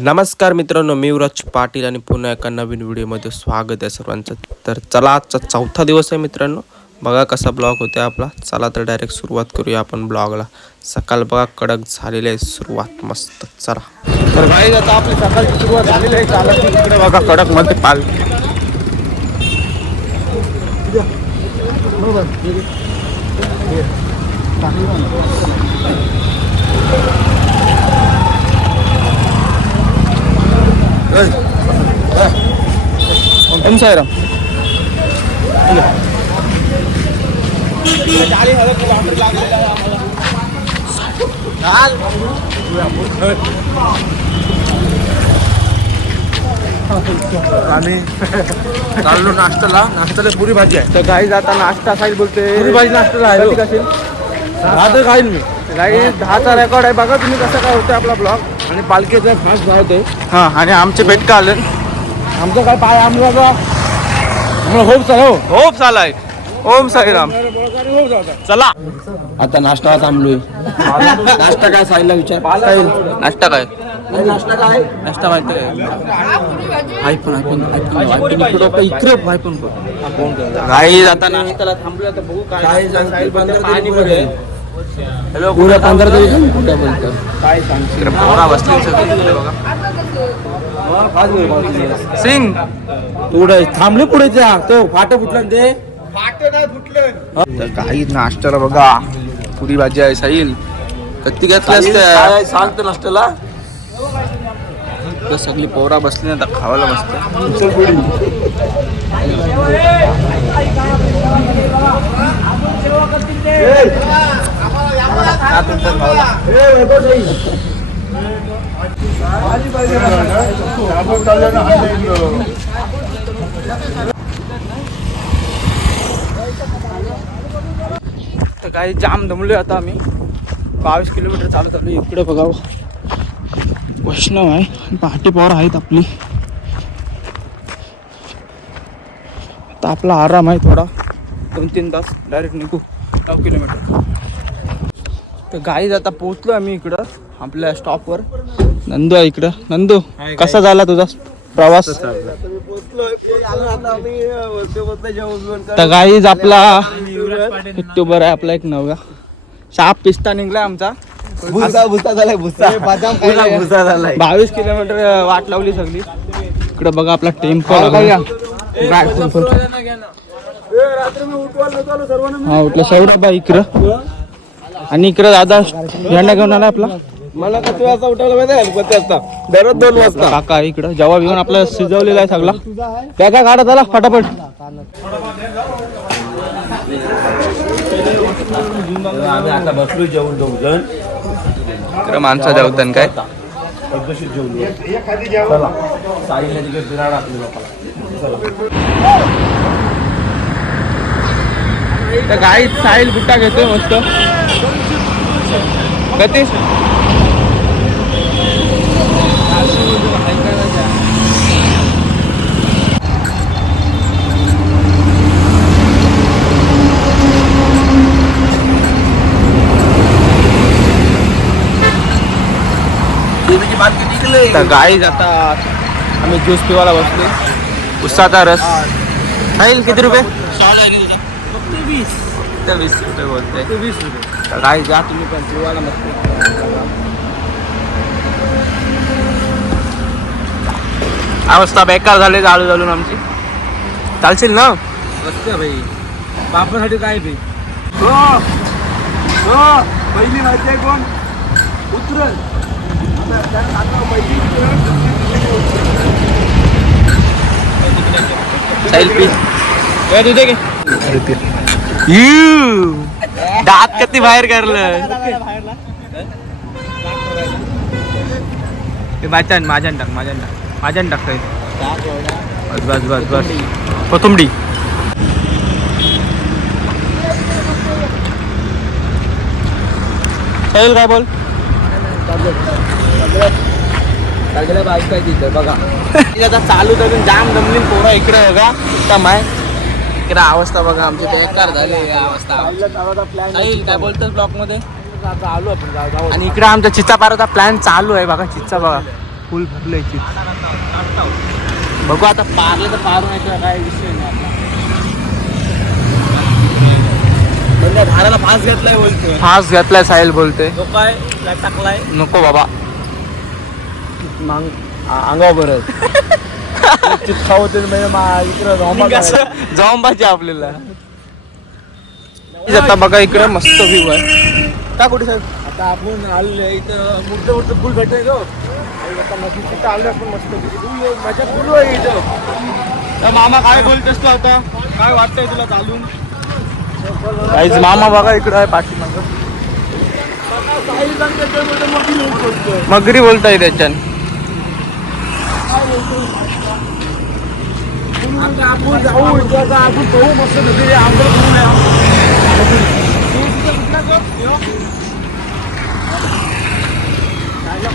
नमस्कार मित्रांनो, मी युवराज पाटील आणि पुन्हा एका नवीन व्हिडिओमध्ये स्वागत आहे सर्वांचं. तर चला, आजचा चौथा दिवस आहे मित्रांनो. बघा कसा ब्लॉग होता आपला. चला तर डायरेक्ट सुरुवात करूया आपण ब्लॉगला. सकाळ बघा कडक झालेली आहे सुरुवात मस्त. चला तर गाईज, आता आपली सकाळची सुरुवात झालेली आहे. चालत इकडे बघा कडक मध्ये पालखी. सायराम आम्ही चाललो नाश्त्याला पुरी भाजी आहे. तर गाईज आता नाश्ता खाईल बोलते. पुरी भाजी नाश्त्याला आहे. कशी भात खाईल मी. गाईज 10चा रेकॉर्ड आहे. बघा तुम्ही कसं काय होतं आपला ब्लॉग. आणि पालखीचा फास्ट धावतोय. हा, आणि आमचे बेटका आले. आमचं काय पाय आम्ही बाबा होप चालव होप चालाय. ओम साईराम. चला आता नाश्ता थांबलोय. नाश्ता काय साईला विचार. नाश्ता काय? नाश्ता काय नाश्ता माहिती आहे. गाईज आता नाश्त्याला थांबलो. आता बघू काय पाणी मध्ये. हॅलो, पुऱ्या 15 दिवस कुठे बोलतो काय सांग. पोरा बसली सगळी बघा. सिंग पुढे थांबले. पुढे त्या तो फाट फुटला ते तर काही नाश्त्याला बघा पुरी भाजी आहे. साईल कधी घेतली असते सांगतो नाश्त्याला. सगळी पोरा बसली ना, आता खावायला मस्त. तर काही जाम दमलोय आता आम्ही. 22 किलोमीटर चालत आलो. इकडे बघा वैष्णव आहे, पहाटे पॉवर आहेत आपली. आता आपला आराम आहे थोडा. 2-3 तास डायरेक्ट निघू 9 किलोमीटर. तर गाईज आता पोहोचलो आम्ही इकडं आपल्या स्टॉपवर. नंदू आहे इकडं. नंदू, कसा झाला तुझा प्रवास? तर गाईज आपला युट्यूबर आहे आपला एक नवगा साप पिस्ता निघलाय आमचा. भुसा झालाय. भुसा 22 किलोमीटर वाट लावली सगळी. इकडे बघा आपला टेम्पो. हा उठलं सौरभा इकडं. आणि इकडं दादा झेंडा घेऊन आला आपला. मला किती वाजता उठवलं माहिती आहे? दररोज 2 वाजता. काका इकडं जेव्हा घेऊन आपला शिजवलेला आहे सगळा. त्या काय काढत आला फटाफट. आम्ही आता बसलो जेवून 2 जण. इकडं माणसं जेवतात काय. तर गाईत साहिल बुट्टा घेतोय मस्त. गतीश तर गाईज आता आम्ही ज्यूस पिवायला बसलो. उसाचा रस. साहिल किती रुपये? 20 रुपये बोलते. 20 रुपये. तर गाईज जा तुम्ही पण पिवायला मस्त. अवस्था बेकार झाली जाळू जाळून आमची. चालशील ना? मस्त भाई. बापासाठी काय बी. पहिली माहिती आहे कोण उतरल. साहिल पी. तुझे घे. दात कधी बाहेर काढलं. माझ्यान टाकता बस कोथंबडी. साहिल काय बोल. काय तिथं बघा. आता चालू करून जाम दमली पोरं. इकडे बघा उत्तम आहे. इकडे अवस्था बघा आमची बेकार झाली अवस्था. काय बोलतोस ब्लॉक मध्ये. आणि इकडे आमचा चिच्चा पाराचा प्लॅन चालू आहे बघा. चिच्चा बघा फुल भरलंय बघू आता पारलं तर पारून येतं काय विषय नाही आपला धाराला फास घेतलाय बोलतोय फास घेतलाय साहिल बोलते तो काय टाकलाय नको बाबा अंगावर बरं खाऊ जाऊन पाहिजे आपल्याला आता बघा इकडे मस्त व्ह्यू आहे का कुठे साहेब आता आपण आलो इथं मोठं फुल भेटतोय तो तिथं आलो आपण मस्त माझ्या फुल आहे इथं तर मामा काय बोलतोस तू आता काय वाटतंय तुला चालून काहीच मामा बघा इकडं आहे पाठीमागं मगरी बोलताय त्याच्यान आपण जाऊ आपण पाहू मस्त नदी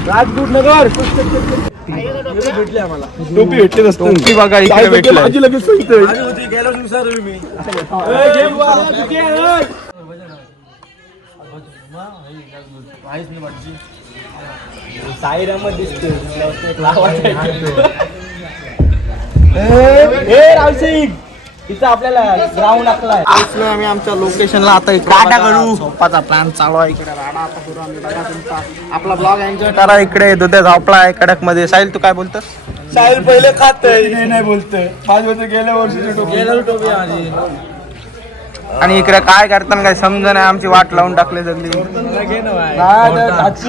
राजपूत नगर भेटले आम्हाला टोपी भेटली नसतं टोपी बघा इकडे भेटली माझी लगेच गेलो सर मी साईरामच दिसतोय इथं आपल्याला ग्राउंड लागलाय आम्ही आमच्या लोकेशनला आता काटा करू झोपाचा प्लॅन चालू आहे इकडे राडा आता करू आम्ही बघा तुमचा आपला ब्लॉग एन्जॉय करा इकडे दुधे झोपला आहे कडक मध्ये साहिल तू काय बोलतोस साहिल पहिले खातोय नाही बोलतोय 5 वर्ष गेल्या वर्षी आणि इकडे काय करताना काय समज नाही आमची वाट लावून टाकले जगली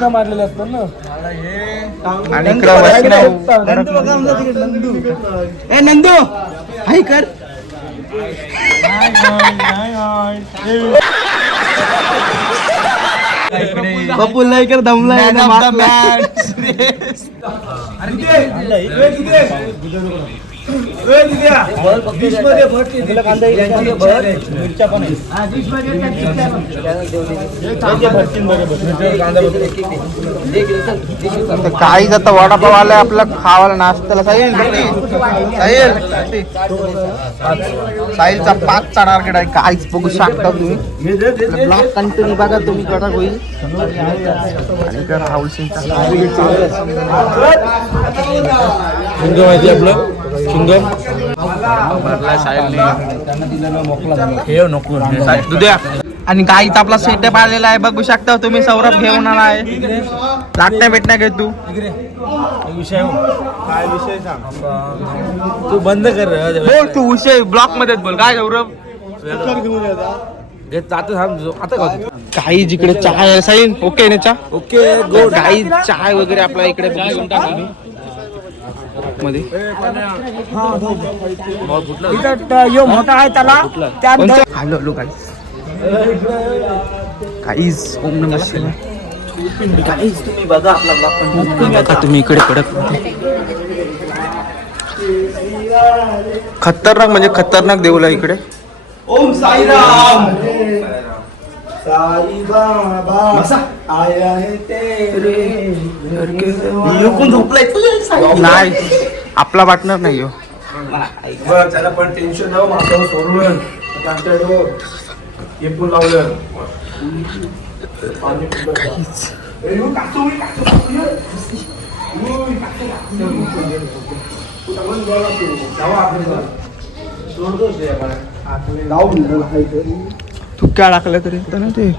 मारलेले असतात ना आणि इकडे नंदू हाय कर कपूल नाही कर दमला काही आता वडापाव आलाय आपला खावाला नाश्त्याला साहिलचा 5चा टार्गेट आहे काहीच बघू शकता तुम्ही ब्लॉग कंटिन्यू बघा तुम्ही कडक होईल आणि राहुल सिंगचा आपलं चिंगम आणि गाईचा आपला सेटअप आलेला आहे बघू शकता तुम्ही सौरभ घेऊन आला आहे लागण्या भेटण्या घे तू विषय काय विषय सांग तू बंद कर बोल तू विषय ब्लॉक मध्ये बोल काय सौरभ काही जिकडे चाय आहे साईन ओके ना चहा ओके गो काही चाय वगैरे आपला इकडे मध्ये मोठा आहे त्याला हॅलो काहीच ओम नमः शिवाय काहीच तुम्ही बघा आपला ब्लॉग तुम्ही इकडे कडक खतरनाक म्हणजे खतरनाक देऊला इकडे ओम साईराम साई बाबा आया है तेरे घर के कोण झोपलाय नाही आपला वाटणार नाही हो त्याला पण टेन्शन नाही माझं सोडून हे पण लावलं तू काय टाकलं तरी ना ते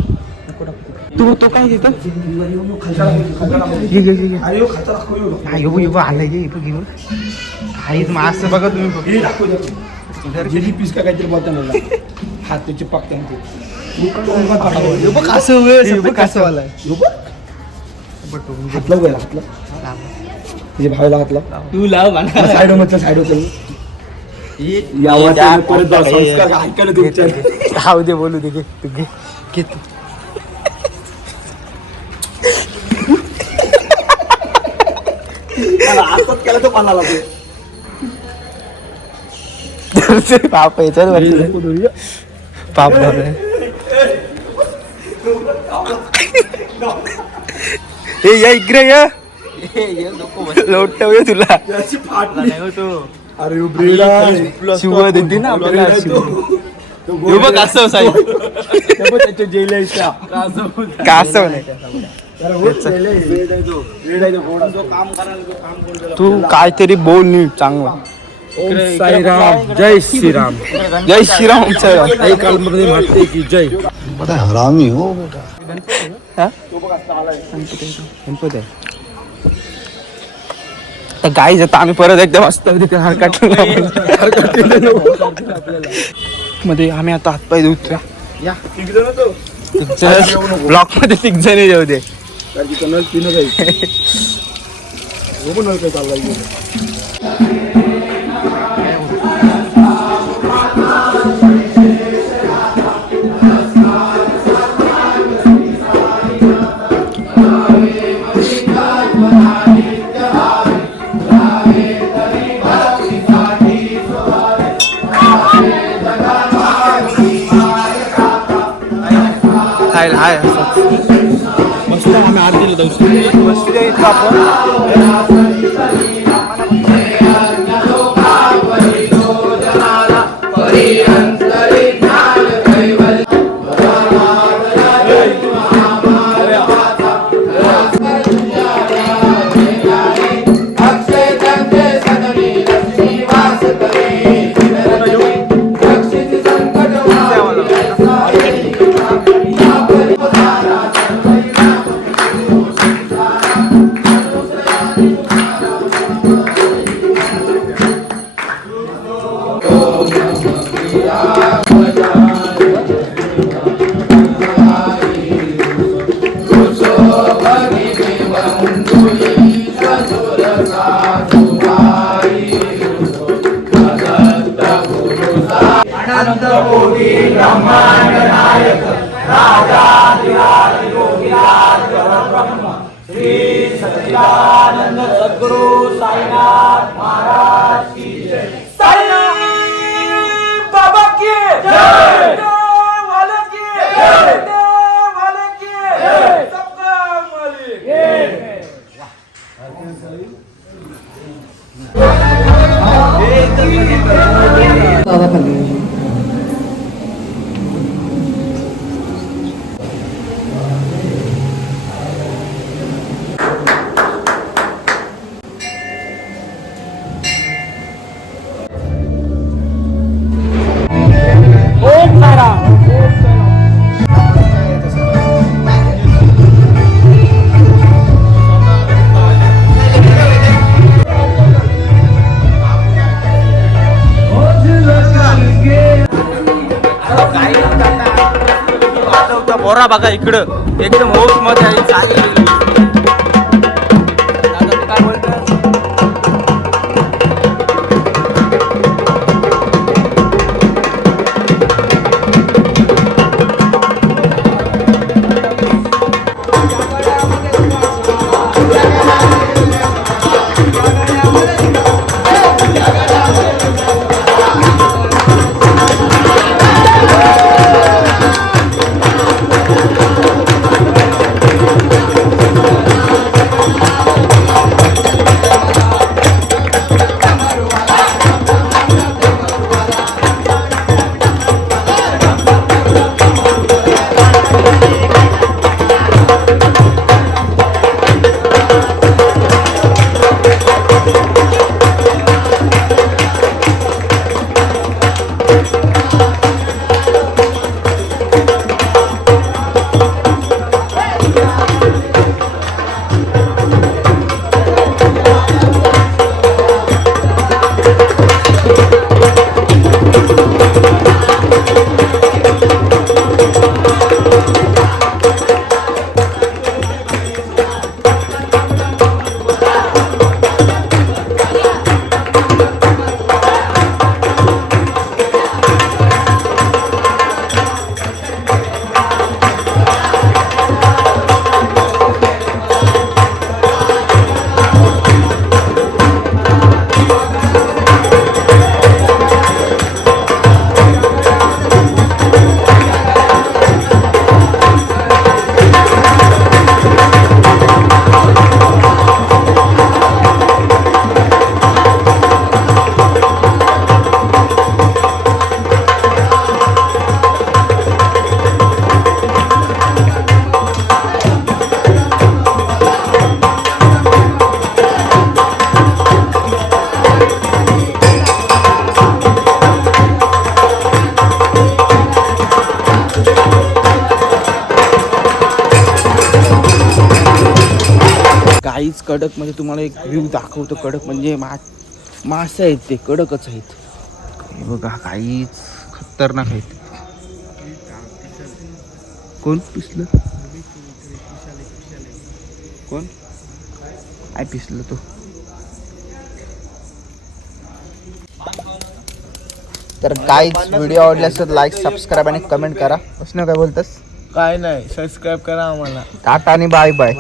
तू तो काय घेतो आलं गे घेऊन काहीच मास्क बघा तुम्ही पीस का काहीतरी बोलता मला हात त्याचे पाकते हातला गेला हातला तुझ्या भावाला हातला तू लाव साईड मधल्या साईड होत हाव दे बोलू दे तू घे तू हातात केला तो पानाला पाप आहे चल पाप हे या इकडे या लोट तुला अरे शिव देते ना आपल्याला बघ असं साहेब त्याच्या जेल कासव नाही तू काहीतरी बोल नीट चांगला. साईराम जय श्रीराम. जय श्रीराम. आई कालमध्ये म्हणते की जय. बड़ा हरामी हो बेटा. गणपती आहे. तर गाईज आता आम्ही परत एकदा मस्त तिथे मध्ये आम्ही आता हातपाय धुतल्या. ब्लॉक मध्ये 6 जण येऊ दे. हाय मस्त आम्ही आरतीला जाऊ शकतो. बोरा बघा इकडं एकदम होश मध्ये आहे. चालेल काय बोलतात. काहीच कडक म्हणजे तुम्हाला एक व्ह्यू दाखवतो. कडक म्हणजे मासे आहेत ते, कडकच आहेत. हे बघा काहीच खतरनाक आहेत. कोण पिसलं? कोण काय पिसलं तो? तर काहीच व्हिडिओ आवडला असेल लाईक सबस्क्राईब आणि कमेंट करा. प्रश्न काय बोलतस? काय नाही, सबस्क्राईब करा आम्हाला. टाटा आणि बाय बाय.